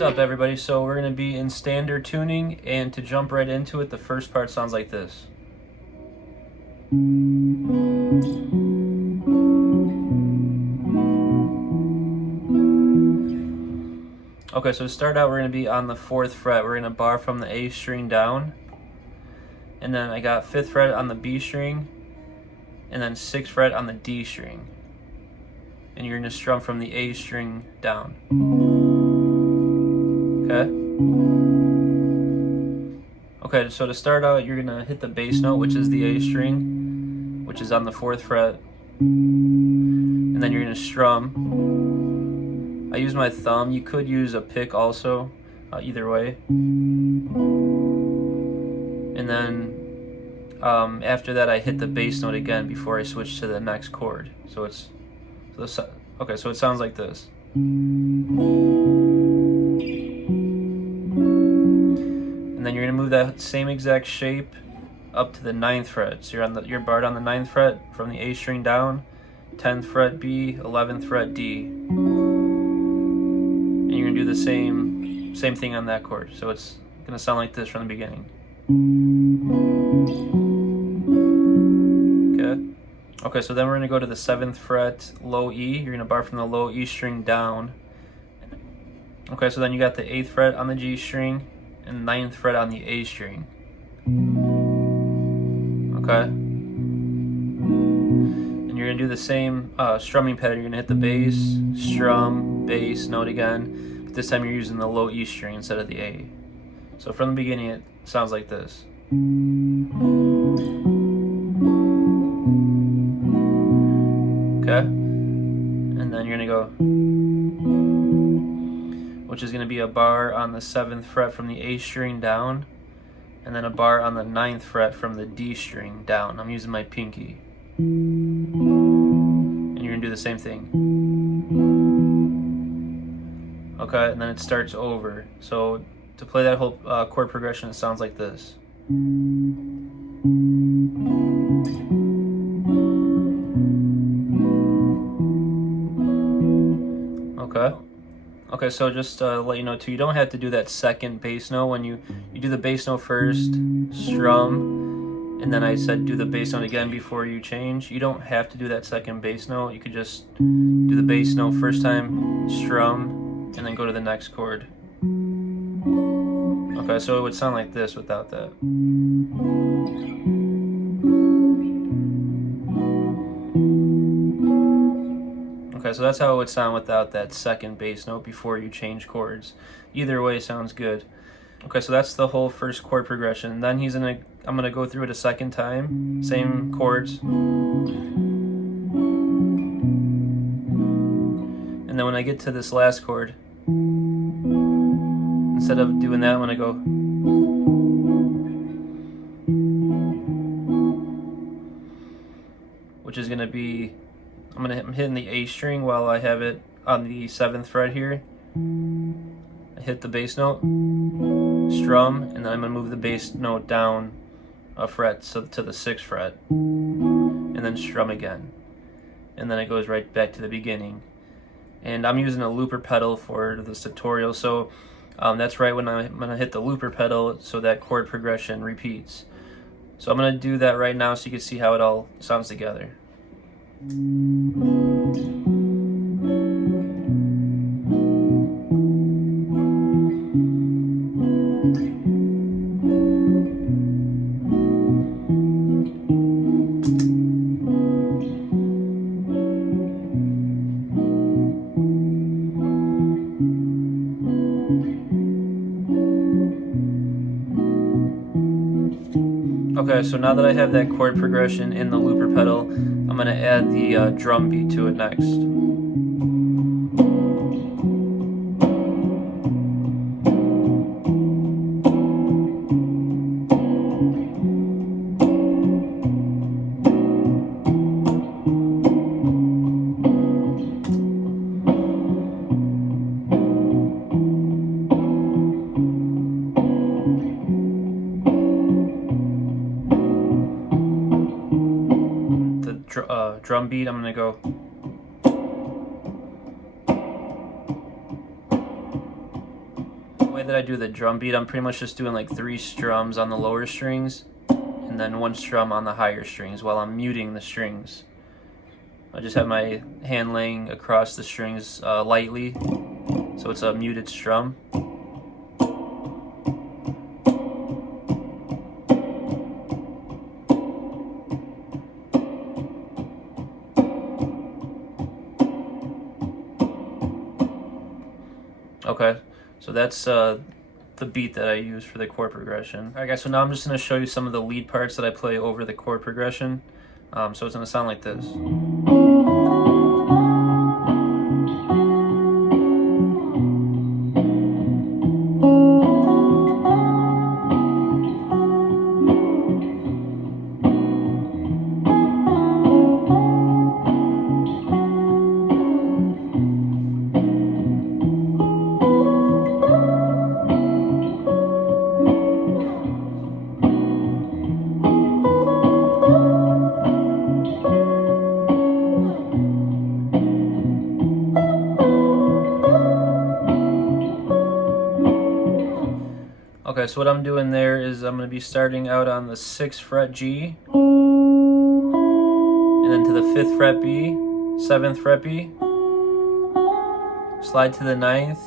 What's up, everybody? So we're going to be in standard tuning, and to jump right into it, the first part sounds like this. Okay, so to start out, we're going to be on the 4th fret. We're going to bar from the A string down, and then I got 5th fret on the B string, and then 6th fret on the D string. And you're going to strum from the A string down. Okay, so to start out, you're going to hit the bass note, which is the A string, which is on the 4th fret, and then you're going to strum. I use my thumb. You could use a pick also, either way. And then after that, I hit the bass note again before I switch to the next chord. So it sounds like this. And then you're gonna move that same exact shape up to the 9th fret. So you're barred on the 9th fret from the A string down, 10th fret B, 11th fret D. And you're gonna do the same thing on that chord. So it's gonna sound like this from the beginning. Okay, so then we're gonna go to the 7th fret, low E. You're gonna bar from the low E string down. Okay, so then you got the 8th fret on the G string and 9th fret on the A string. Okay. And you're gonna do the same strumming pattern. You're gonna hit the bass, strum, bass, note again. But this time you're using the low E string instead of the A. So from the beginning, it sounds like this. Okay, and then you're gonna go, which is gonna be a bar on the 7th fret from the A string down, and then a bar on the 9th fret from the D string down. I'm using my pinky. And you're gonna do the same thing. Okay, and then it starts over. So to play that whole chord progression, it sounds like this. Okay, so just to let you know too, you don't have to do that second bass note. When you do the bass note first, strum, and then I said do the bass note again before you change. You don't have to do that second bass note. You could just do the bass note first time, strum, and then go to the next chord. Okay, so it would sound like this without that. Okay, so that's how it would sound without that second bass note before you change chords. Either way sounds good. Okay, so that's the whole first chord progression. Then I'm gonna go through it a second time, same chords. And then when I get to this last chord, instead of doing that, I'm gonna go. Which is gonna be, I'm hitting the A string while I have it on the 7th fret here. I hit the bass note, strum, and then I'm going to move the bass note down a fret to the 6th fret, and then strum again. And then it goes right back to the beginning. And I'm using a looper pedal for this tutorial, so that's right when I'm going to hit the looper pedal so that chord progression repeats. So I'm going to do that right now so you can see how it all sounds together. Okay, so now that I have that chord progression in the looper pedal, I'm going to add the drum beat to it next. Drum beat, I'm going to go. way that I do the drum beat, I'm pretty much just doing like 3 strums on the lower strings and then 1 strum on the higher strings while I'm muting the strings. I just have my hand laying across the strings lightly, so it's a muted strum. Okay, so that's the beat that I use for the chord progression. Alright guys, so now I'm just going to show you some of the lead parts that I play over the chord progression. So it's going to sound like this. Okay, so what I'm doing there is I'm going to be starting out on the 6th fret G, and then to the 5th fret B, 7th fret B, slide to the 9th,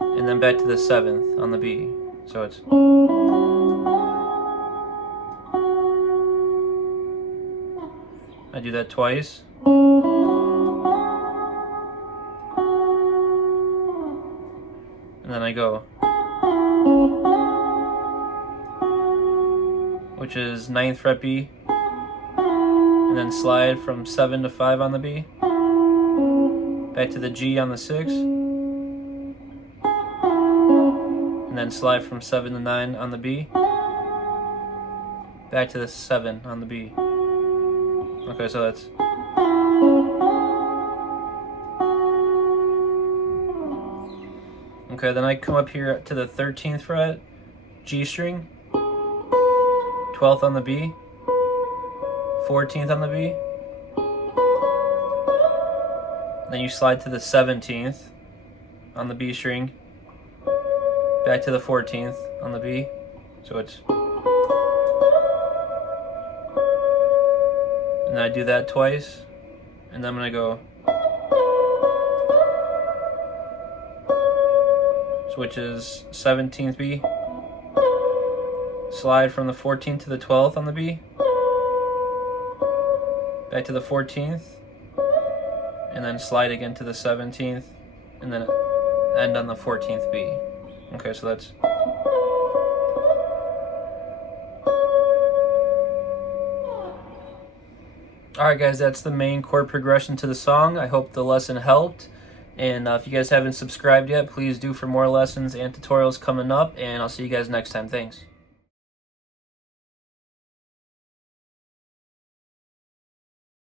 and then back to the 7th on the B. So it's... I do that twice. And then I go, which is 9th fret B, and then slide from 7 to 5 on the B, back to the G on the 6th, and then slide from 7 to 9 on the B, back to the 7 on the B. Okay, so that's... Okay, then I come up here to the 13th fret, G string, 12th on the B, 14th on the B, then you slide to the 17th on the B string, back to the 14th on the B, so it's... And then I do that twice, and then I'm going to go... which is 17th B, slide from the 14th to the 12th on the B, back to the 14th, and then slide again to the 17th, and then end on the 14th B. Okay, so that's... Alright guys, that's the main chord progression to the song. I hope the lesson helped. And if you guys haven't subscribed yet, please do for more lessons and tutorials coming up. And I'll see you guys next time. Thanks.